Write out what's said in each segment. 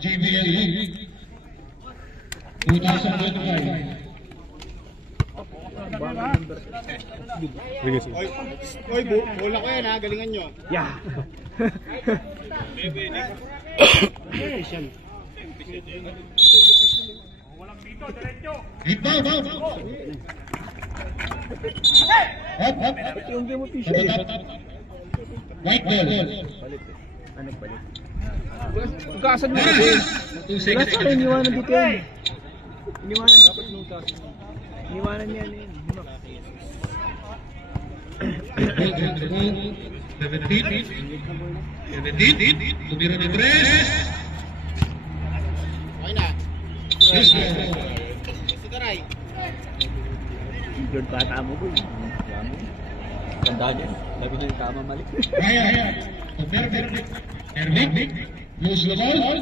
JBL 2025. Oy, bola ko yan ha, galingan nyo. Yeah. Rebound. Up. Yung game official. White ball. Balik. Ugasan mo kasi. Wala sa akin, iniwanan dito yan. Iniwanan dapat nung ugasan. Iniwanan niya yan. 17. Tumira ng tres. Okay na. Yes, sir. Sigaray. George, bata mo ko. Tandaan yan. Labi niya yung tama mali. Kaya. Ervik. Lose the ball.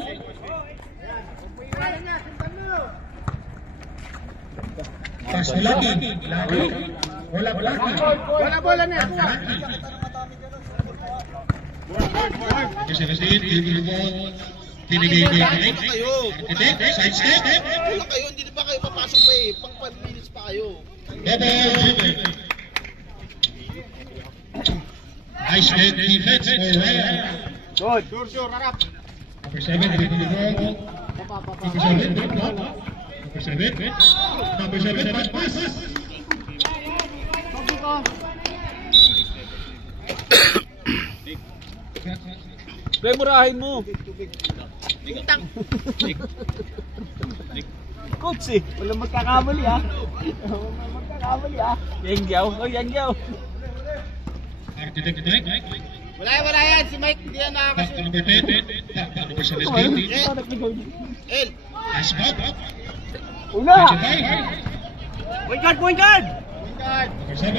Pass to Lucky. Wala. Wala bola na. Kasi give the ball. Binigay ko yung side step. Wala kayo, hindi ba kayo papasok pa eh. Pang 5 minutes pa kayo. Nice defense for Ryan. Good. Sure, harap. Number 7, ready to go. Number 7, good block. Number 7, pass. Pre, murahin mo. Bintang. Coach eh. Walang magkakamali ah. Yangyaw. Architect. Wala yan. Si Mike, hindi yan Back to nakakasunod. number 10. Number 17. El. Nice ball. Una! Point guard. Number 7.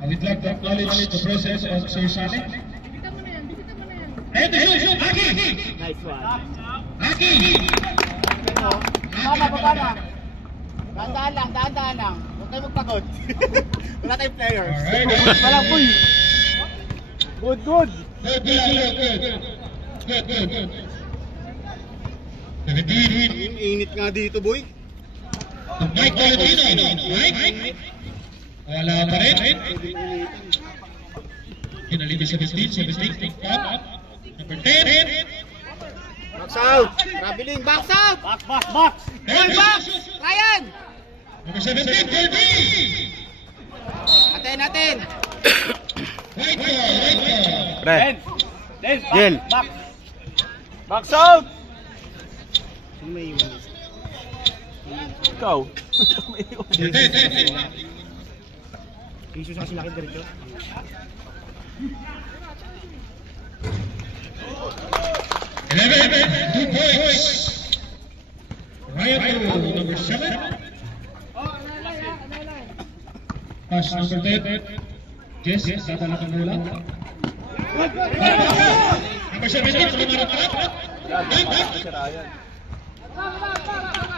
I would like to acknowledge the presence of Sir Sonic. And the shoot, Aki! Nice one. Aki! Baba na. Dahan-dahan lang. Huwag tayo magpagod. Wala tayong players. Alright. Walang puy. Good. Good. 17. Init nga dito, boy. Mike Valentino. Mike. Wala pa rin. Kinalito 17. Number 10. Box out. Traveling. Box out. Box. Goal box. Ryan. Number 17. Kirby. Natin. Right ball. Pre. Gel. Box out. Sino may iwan? Ikaw. Isus kasi laki diretso. Two points. Ryan number 7. Pass number 10. Yes, tatalakan bola. Number 17, lumarap.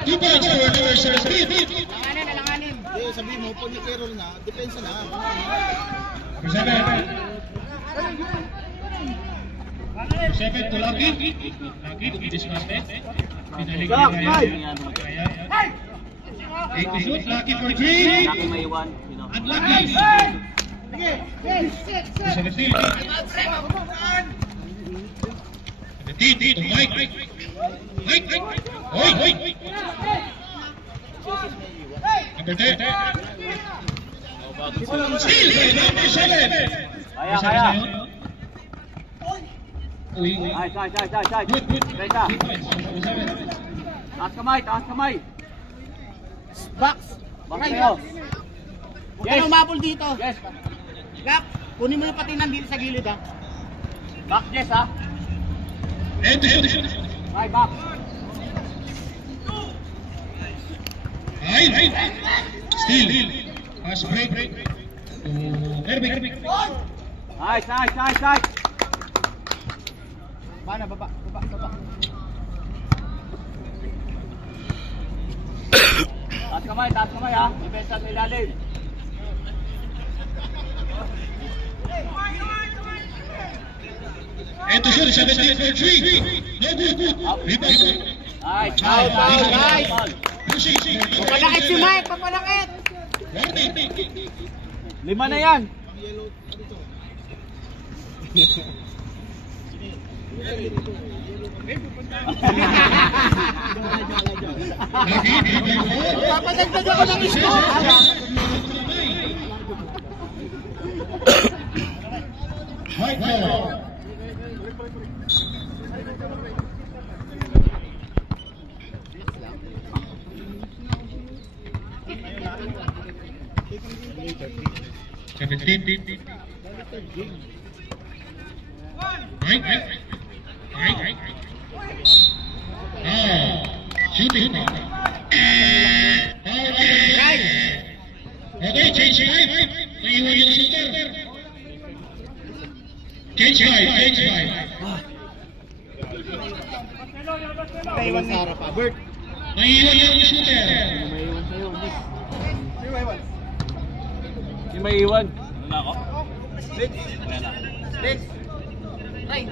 2 points for number 17. Alanganin. Sabi mo, pag ni-carroll na, depensa na. Number 7. Number 7 to Lucky. Lucky, discarded. Pinaligyan Ryan. 8 to shoot. Lucky for 3. Lucky may iwan. Unlucky. 17. 17 to Mike. Oy. Number 10. Steal by number 7. Kaya. Uy. Ay. Good. Kaya. Number 7. Taas kamay. Box. Box kayo. Huwag ka na umapol dito. Yes. Gap, kunin mo yung patinan dito sa gilid ha. Box, yes ha. And to shoot. Ay, box. Ay. Steal. Pass break. To Ervik. Nice. Baba. Taas kamay ha. Depensa sa ilalim. And to shoot 17 for 3. No good. Rebound. Nice. Foul, guys. Pushing. Papalakit si Mike, papalakit. Warning. 5 na yan. Papadagdag ako ng score. White ball. Shooting. Okay, change 5. Naiwan yung shooter. Change 5. Naiwan ni Sarah pa. Bert. Naiwan yung shooter. Yung may iwan. Vince. Right.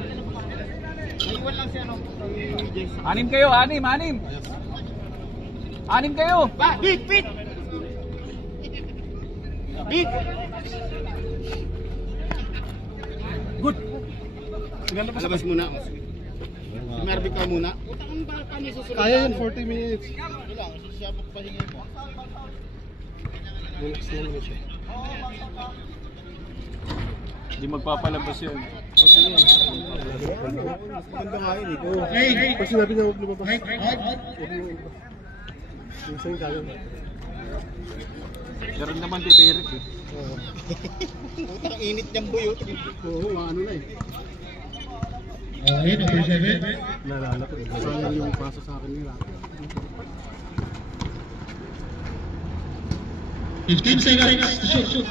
Naiwan lang siya, no? 6 kayo, 6. 6 kayo. Beat! Good. Alabas muna. Si Marvic ka muna. Kaya yan, 40 minutes. Relax na naman siya. Hindi magpapalabas yun. Ganda nga yun eh. Oo. Hey. Pag sinabi na huwag lumabas. Right. Minsan kaya. Meron naman titirik eh. Oo. Putang init niyang buyo. Oo, ano na eh. Okay, number 7. Nalala ko eh. Sayang yung pasa sa akin nila. 15 seconds to shoot.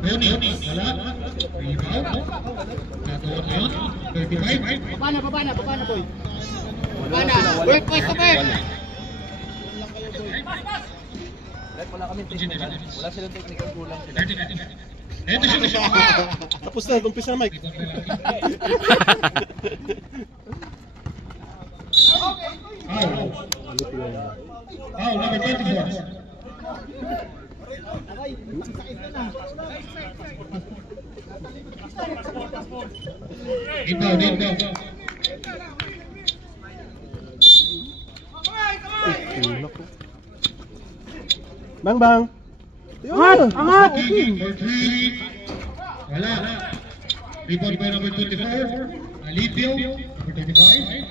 Tony, wala. Rebound. Natuwa na yun. 35. Baba na, boy. Baba na. Work, sa work. Wala kami technical. Wala silang technical, kulang sila. 30. Ito siya. Tapos na, umpisa na Mike. Foul number 24. Inbound. Bang! Angat! For 3. Wala. Rebound by number 24. Alipio. Number 25.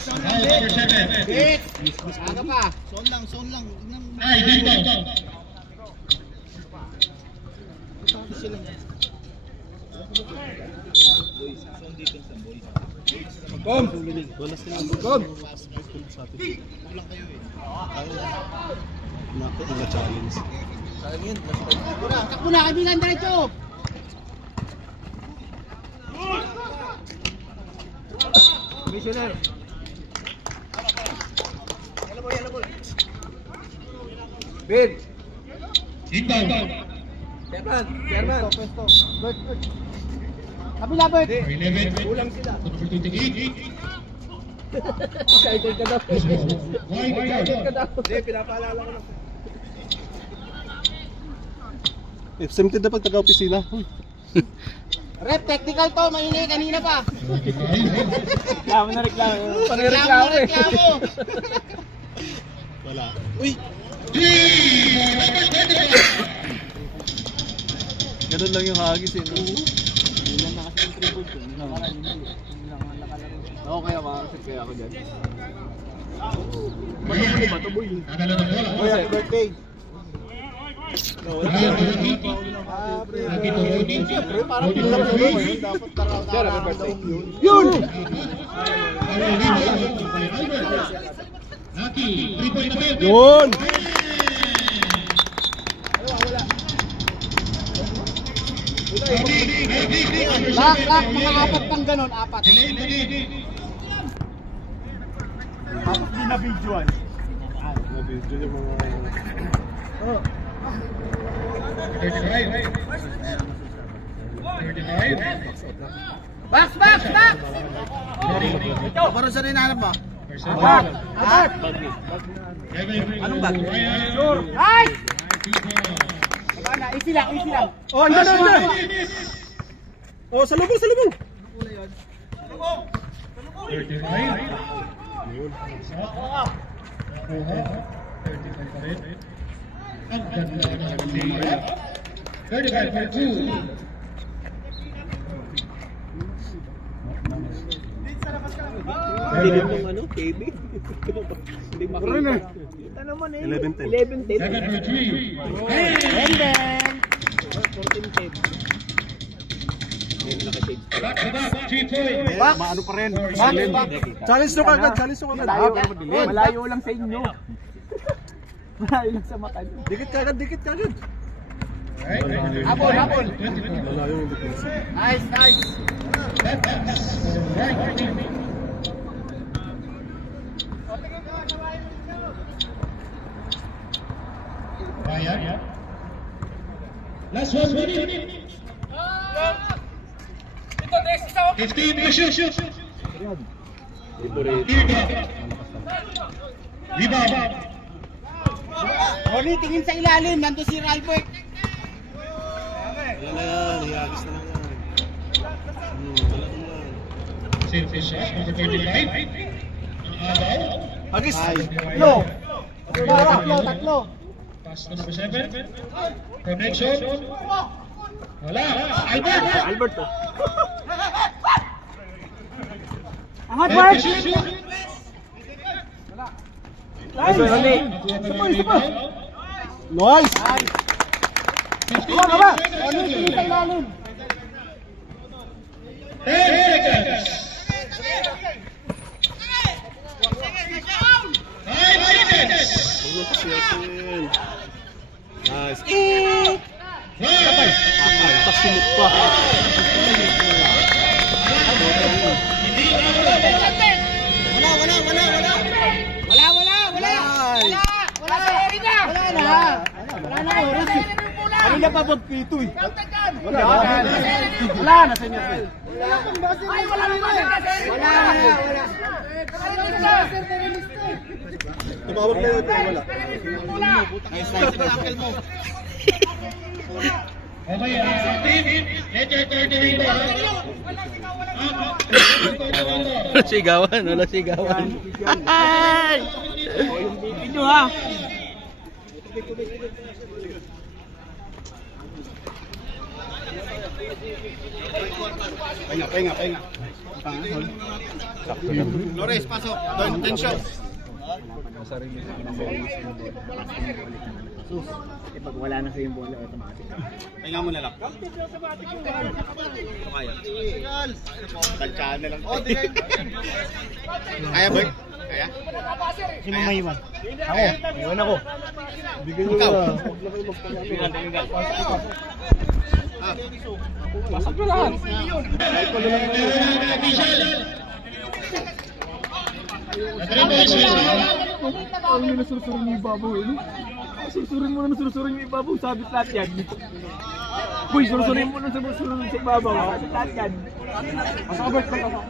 Foul number 7. Beat! Ano pa? Zone lang. Ay, rebound. Wala silang Kom! Naku, mga challenge. Takbo na, kaibigan, diretso! Missionary. Bin. Inbound. Chairman. Kabila, Bert! For 11. Kulang sila. Number 28. Excited ka daw. Wide Excited ka out. daw. Hindi, pinapaalala ko lang. Exempted na pag taga-opisina. Rep, technical to, maingay kanina pa. Reklamo na reklamo. Reklamo. Wala. Uy! Ganun lang yung hagis eh. Oo, kaya makakasip kaya ako dyan. Nadala ng bola. Boy, happy birthday. Happy to Rodi. Siyempre, parang Rodi pinlang number yun. 3. Dapat Sir, happy taraw birthday. yun. Lucky, 3-point na fail. Yun! Lock, mga apat pang ganon, apat. Tapos di na videoan. Nabidyo yung mga... 35. Box, box, box! Parang sa rin hanap mo? Bag! Bag! Anong bag? Sure! Nice! Easy lang, easy lang. Oh, andyan, andyan! Oh, salubong, salubong! 35-2. Dilim ng ano, KB? Hindi makita. Kita naman eh. 11-10. 11-10. 7-3. Box! Maano pa rin? Box, box! Challenge nyo kagad, challenge nyo kagad. Malayo lang sa inyo. Malayo lang sa mata nyo. Dikit kagad, dikit kagad. Habol, habol! Malayo yung defense. Nice, nice! Ryan. Last 1 minute. 15, shoot. Rebound. Ronnie, tingin sa ilalim. Nandun si Ralbert. Wala na yan, hiyagis na lang yan. Wala na yan. Safety shot, number 35. Abaw. Hagis! Tatlo! Tatlo! Pass to number 7. Connection. Wala. Albert. Albert to. Angat, Mark! Shoot. Nice, Ronnie. Nice! 15 Ronnie, seconds. tingin sa ilalim. 10 seconds. 5 seconds. Nice. Pasimot pa. Hindi Wala sa area! Wala na oras eh. Kanina pa magpito eh. Wala na sa inyo. Ay, wala na. Tumawag na yun, wala. Nice, tackle mo. Okay, team, let your turn to read. Sigawan, wala sigawan. Ay! Video ha. Pahinga. Lores, pasok. Don't shoot. Pag wala na sa yung bola, automatic. Pahinga mo na lang. Tansyahan na lang. Kaya ba? Kaya? Sino maiwan? Ako. Iwan ako. Bigyan nyo na. Pasok ko lahat. Ang nasursurin yung ibabaw eh. Sursurin mo na sursurin yung ibabaw. Sabit lahat yan. Boy, sursurin mo na sursurin sa ibabaw. Sabit lahat yan. Pasok ka, Bert. Pasok.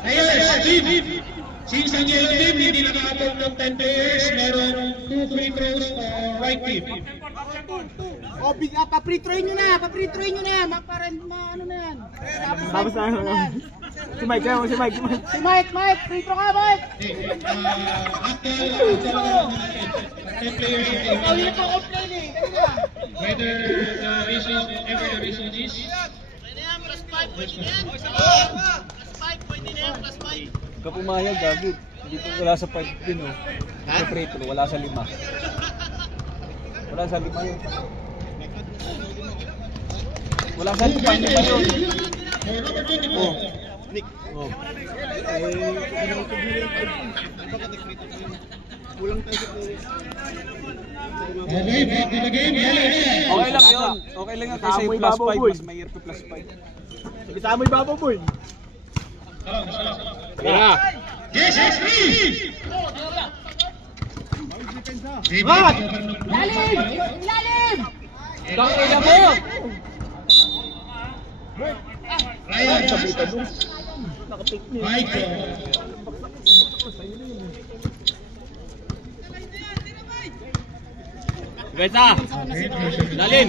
Okay, ayun, Steve. Since ang yellow team hindi nakaabot ng 10 players, meron 2 free throws for right team. Oh, pa-pre-train nyo na. Para ano na yan. Tapos na. Si Mike, si Mike. Si Mike, free throw ka, Mike. After 10 players in the game, whether the reason is Ikaw pumayag, David. Dito wala sa 5 din, oh. Sa free throw, wala sa 5. Wala sa 5 yun. Wala sa 5 yun. oh. Nick. Oh. Kulang tayo sa Okay, back to the game. Yellow. Okay lang yun. Okay lang yun kasi Amoy plus babaw, 5, boy. mas may year plus 5. Kita mo yung babaw, boy. Yes, Steve. Mat! Ilalim! Tangina mo! Ryan! Nakapick niya. Michael! Gasa! Ilalim!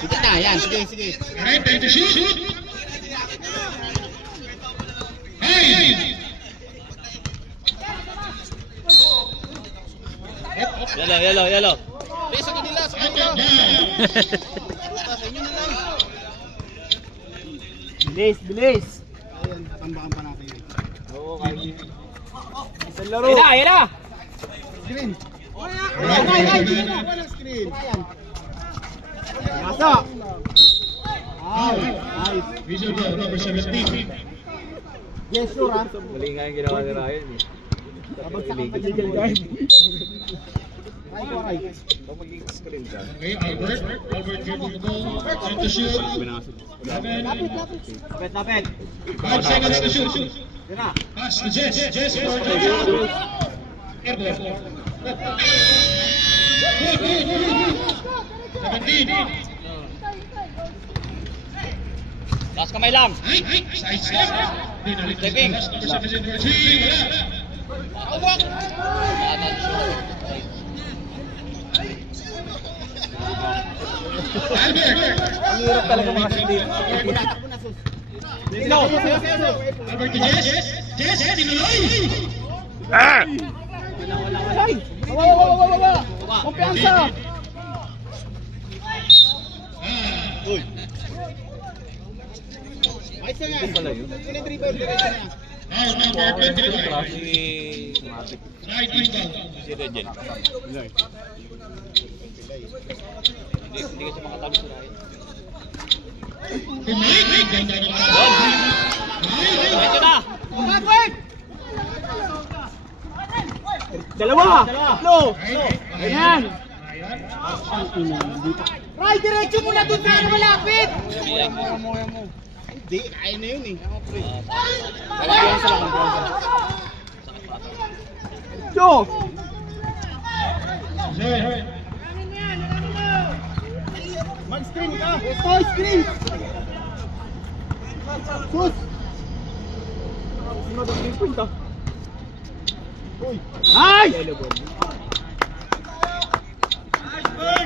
Sige na, yan. Sige. Alright, time to shoot! Hey! Yellow. Sa kanila, sa kanila. Bilis! Tambakan pa natin yun. Oo, kaya. Isang laro. Ayun na! Screen! Screen. Nasa! Visual goal, number 17. Yes, sure ha. Mali nga yung ginawa ni Ryan eh. Maging screen ka. Okay, Albert dribble the ball, time to shoot. 7. Lapit. 5 seconds to shoot. Yun na. Pass to Jess for the shoot. Airball. 17. Last kamay lang. Side step. Stepping. Number 17 for 3. Albert. Ang hirap talaga mga sindil. Albert to Jess, tinuloy. Wala. Kumpiyansa! Ito pala yun. Now number 25. Right rebound. Si Regel. Hindi kasi makatabi si Ryan. Mike, ganda ng Ito na! Dalawa! Tatlo! Ayan! Ray, diretso mo na doon sana malapit! Hindi, kaya na yun eh. Yo! Mag-screen ka! Ito, screen! Sus! Sunod ang 3 point ah. Ay!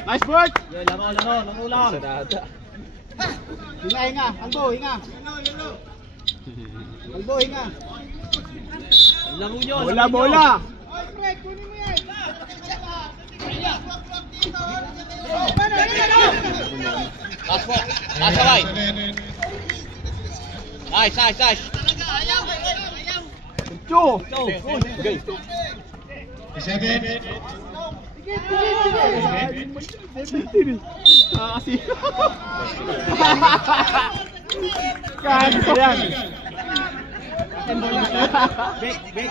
Nice work! Laro lang. Sarada. Hinga. Albo, hinga. Laro nyo. Bola! Last ball. Last away. Nice. Yo! Okay. 7. Kasi. Kaya ko yan. Back.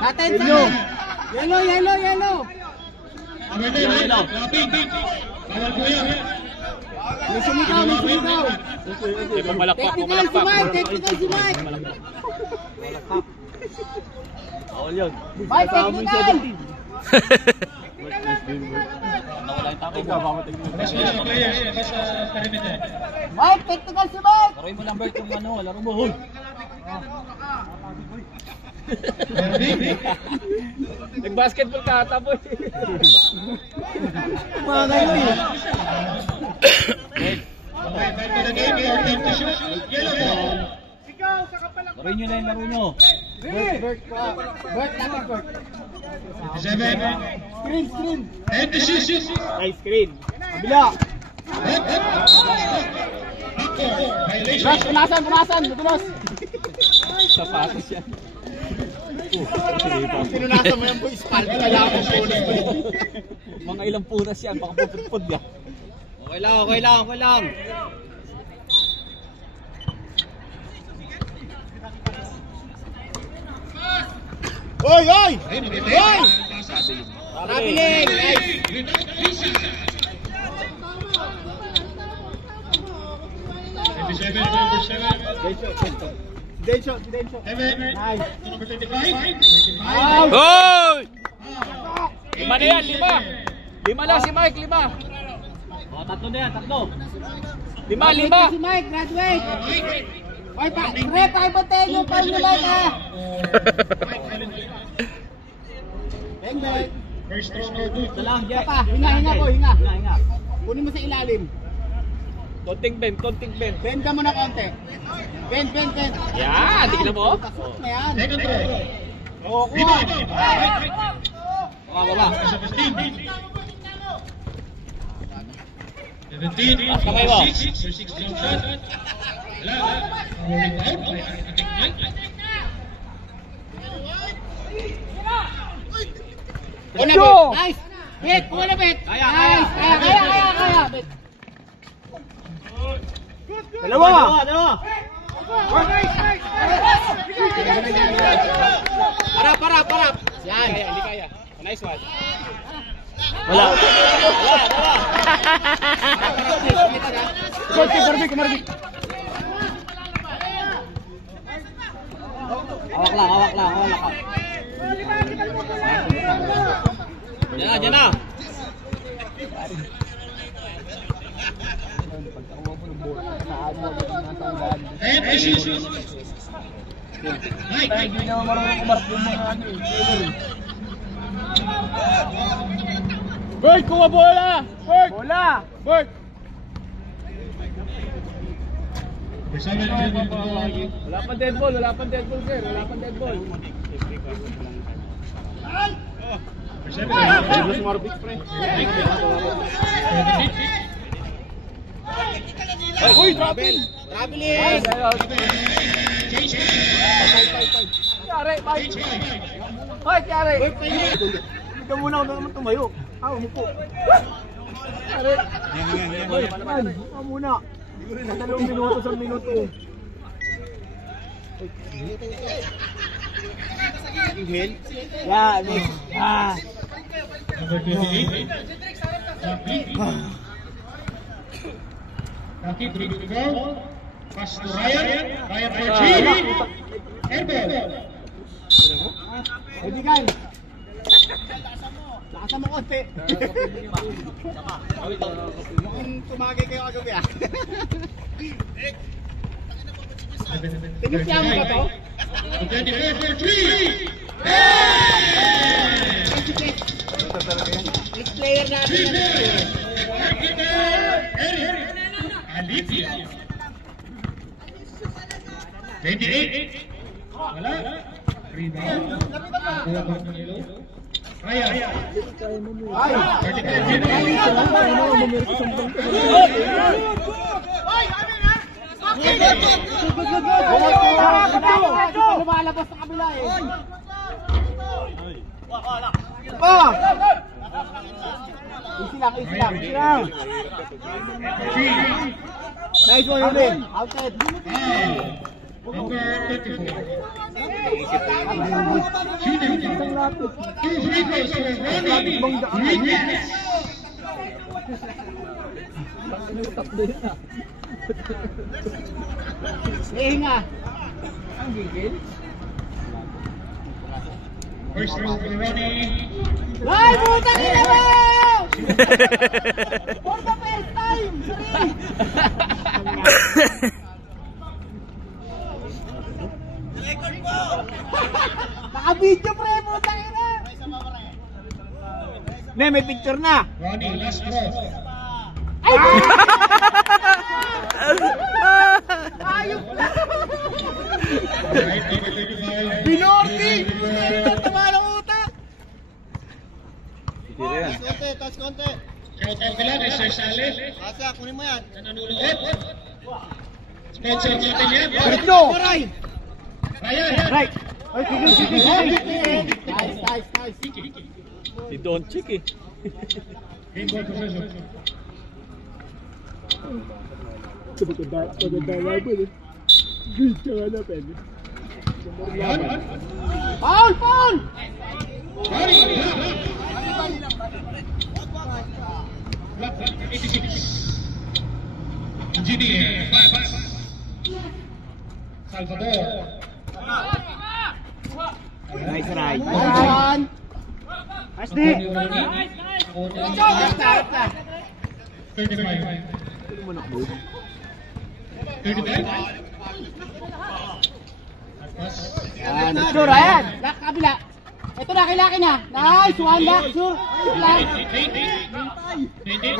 Natin. Inyo. Yellow. Number 10, laping. Bawal po yan. May sumigaw. Technical si Mike. Bawal yun. Mike, technical. Mas mga players, labas sa perimeter. Mike, technical si Mike. Laruin mo number kung ano, laro mo. Hoy! Nag-basketball ka ata boy. Mga ganyan eh. Okay, back to the game. We are time to shoot. Yellow ball. Laruin nyo na yung laro nyo. Bert. 7. Screen. And to shoot. Nice screen. Kabila. Violation. Punasan. Madulas. Sapatos yan. Pinunasan mo yan po, spalda na lang ang bonus mo. Mga ilang punas yan, baka pupudpud yan. Okay lang. Oy! Ay, nag-attack. Traveling! Without missing. 27, number 7. Densyo. Evan. Nice. Number 25. Out. Hoy! Lima na yan, lima. Lima lang si Mike, lima. Tatlo na yan, tatlo. Lima. Si Mike, graduate. Oy, pa ibote yung pang nila ha. Bang. First throw, no good. Dalang, diyan pa. Hinga po, hinga. Kunin mo sa ilalim. Konting bend. Bend ka muna konti. Bend. Yan, tignan mo. Pasok na yan. Second throw. Oo, kuha. Baba. 17. 17. Kamay mo. 6 jump shot. Wala. Rebound. Una, bet. Nice. Bet, una bet. Kaya. Bet. Dalawa. Para. Yan. Hindi kaya. Nice one. Wala. Kumarbi. Hawak lang. Diyan na. And issues. Mike. Hindi naman marunong kumarap yung mga ano eh. Bert, kuha bola! Bert! Bert! Wala pa dead ball, sir. Uy, travel! Traveling. Kare, Mike! Mike, kare! Hindi ka muna, huwag naman tumayo. Umupo. Kare! Huwag muna. 2 minuto, 1 minuto. Yan. Number 28. Rocky, 3 to go. Pass to Ryan. Ryan for 3. Airball. Kaibigan. Lakasan mo konti. Mukhang tumagay kayo kagabi ah. Tinipya mo ba to? 24 for 3. Next player natin. 28. Wala. Rebound. Kuha ba ng yellow? Ryan. Ay! 35. Lumalabas sa kabila eh. Easy lang. Nice one, Yulin. Outside. Number 24. Shooting. 2 free throws for Ronnie. Hinga. First throw for Ronnie. Ay, puta kina mo! For the first time! Naka-video pre, puta kina! Ne, may picture na! Ronnie, last throw. Ay! Ayok lang! Right, number 35. Binorti! Tumalong utak! Konti. Shout out ka lang, Sir Saleh. Asa, kunin mo yan. Na nanonood. Sponsor natin yan. Ito! Right! Ryan. Ay, sige. Nice. Si Don Chick eh. Game ball possession. Foul! Ronnie, block. 86. Engineer. Salvador. Nice ride. One. Nice D. 35. 35. Yan. Sure, ayan. Lock, kabila. Ito na, kilaki na. Nice, one lock, sure. Lock.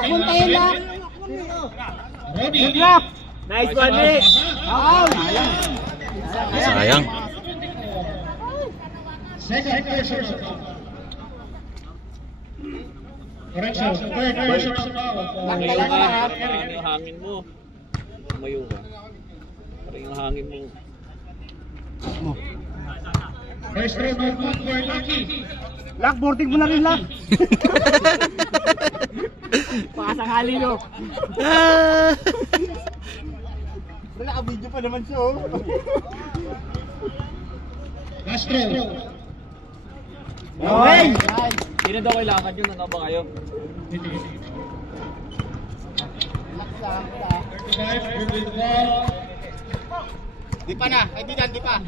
Pumuntayin lang. Good lock. Nice one, Nick. Out. Sayang. Second person. Correction. Third person sa bawal. Lock na lang ha. Parang yung hangin mo. Tumayo ka. Parang yung hangin mo. First row no good for Lucky. Lock, boarding mo na rin, lock. Pakasakali, no. Wala, naka-video pa naman siya, oh. Last row. Okay. Hindi na daw kailangan yun. Ano ba kayo? Lock lang, lock. 35, good with the ball. Di pa na, kaibigan, di pa.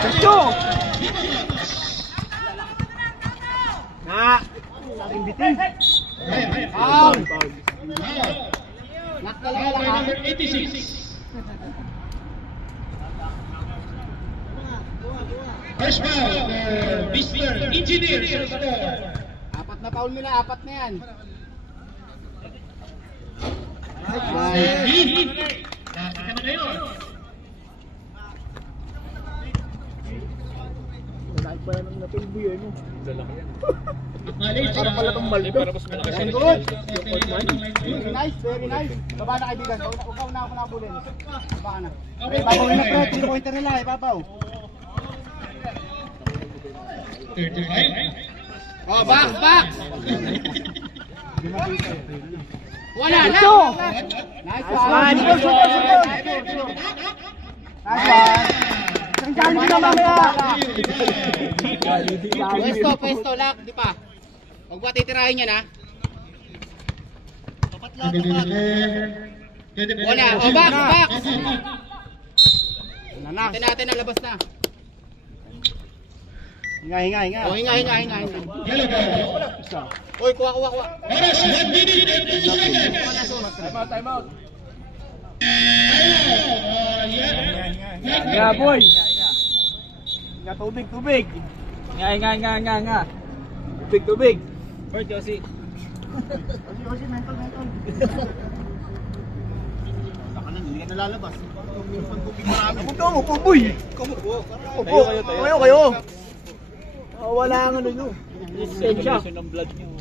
Gusto! Na! Saking bitin. Out. Lock na lang, Foul by lock. number 86. First foul for Mr. Engineer Salvador. Apat na foul nila, apat na yan. Dapat ka na ngayon. Dahil pa yan ang natulboy, ano? Acknowledge. Para pala itong maldo. Para mas malakas Very yung good. Very Very nice, very nice. Baba na, kaibigan. Ikaw na ako nabulin. Baba ka na. Ibabaw na, pre. 3-pointer nila, ibabaw. 35. Oh, back, back. Wala na. Ito! Nice Nice one. one. Nice one. Isang challenge na mamaya. Pwesto, lock, di pa. Huwag ba titirahin yan, ha? Wala, oh, back, back. Natin natin ang labas na. Hinga. Oh, hinga. Yellow ball. Oy, kuha. Oras, 1 minute and 2 seconds. Time out. Yeah. Nga, boy! Nga, tubig! Nga! Tubig! Bert, Yossi! Yoshi, mental. Baka na, hindi ka nalalabas. Huwag ka umupo, boy! Upo! Kayo! Wala ang ano nyo. Sensya. ng blood niyo.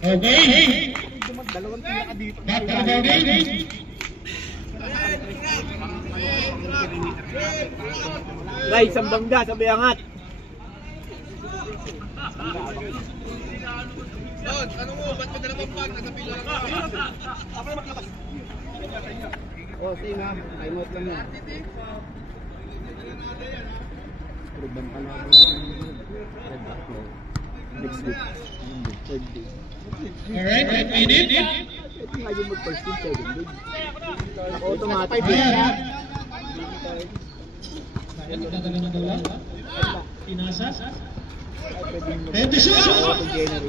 Okay. Back to the game. Guys, ang bangga, sabay angat. Oh, sige nga. Time out lang yan. Next week. Third day. Alright, 1 minute. Ito nga yung mag-first team, second day. Automatic. Pinasa. And the shot. Okay lang.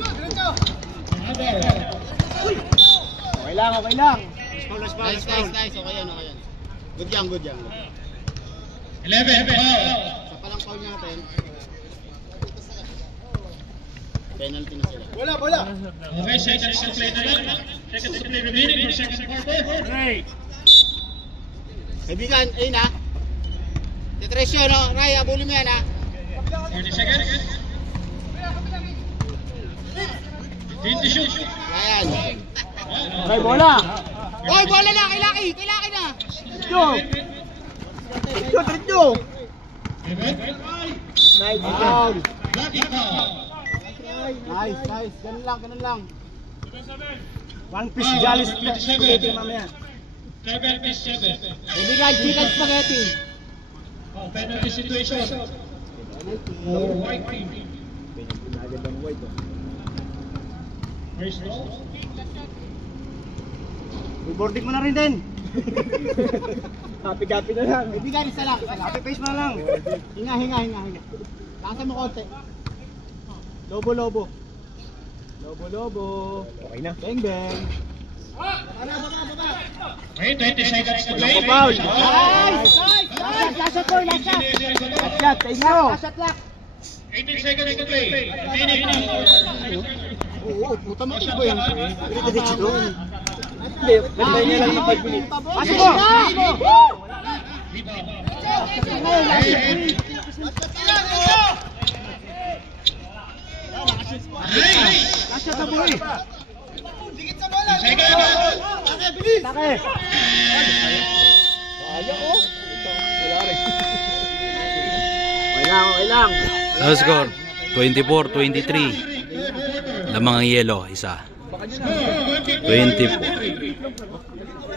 Nice. Okay yan. Good yan. 11 foul. Sa palang foul natin. Penalty na sila. Okay, second to play na lang. Second to play remaining for second quarter. Kaibigan, ayun ha. Tetresyo, no? Ray, abulin mo yan ha. 40 seconds. 15 to shoot. Ayan. Okay, bola! Oy, bola na! Kay Laki na! Diretso! Nice. Foul! Lucky foul. Nice. Ganun lang. One piece jolly spaghetti mamaya. 7-7. Kaibigan, chicken spaghetti. Penalty situation. for white team. Pinagad ang white oh. First row. Reboarding mo na rin din. Happy na lang. Ibigan, isa lang. Happy face mo na lang. Hinga. Lakasan mo konti. Lobo. Okay na. Bang. Okay, 20 seconds to play. Foul. Nice! Last shot, boy. Last shot. Last shot, sa inyo. Last shot lang. 18 seconds to play. Oo, puta mo ito yan. Diretso doon. Hindi, ganda niya lang ng 5 minutes. Pasok mo! Last shot na boy. Laki. Ayaw oh. Wala rin. Okay lang. Sa score, 24-23. Lamang ang yelo, isa. 24.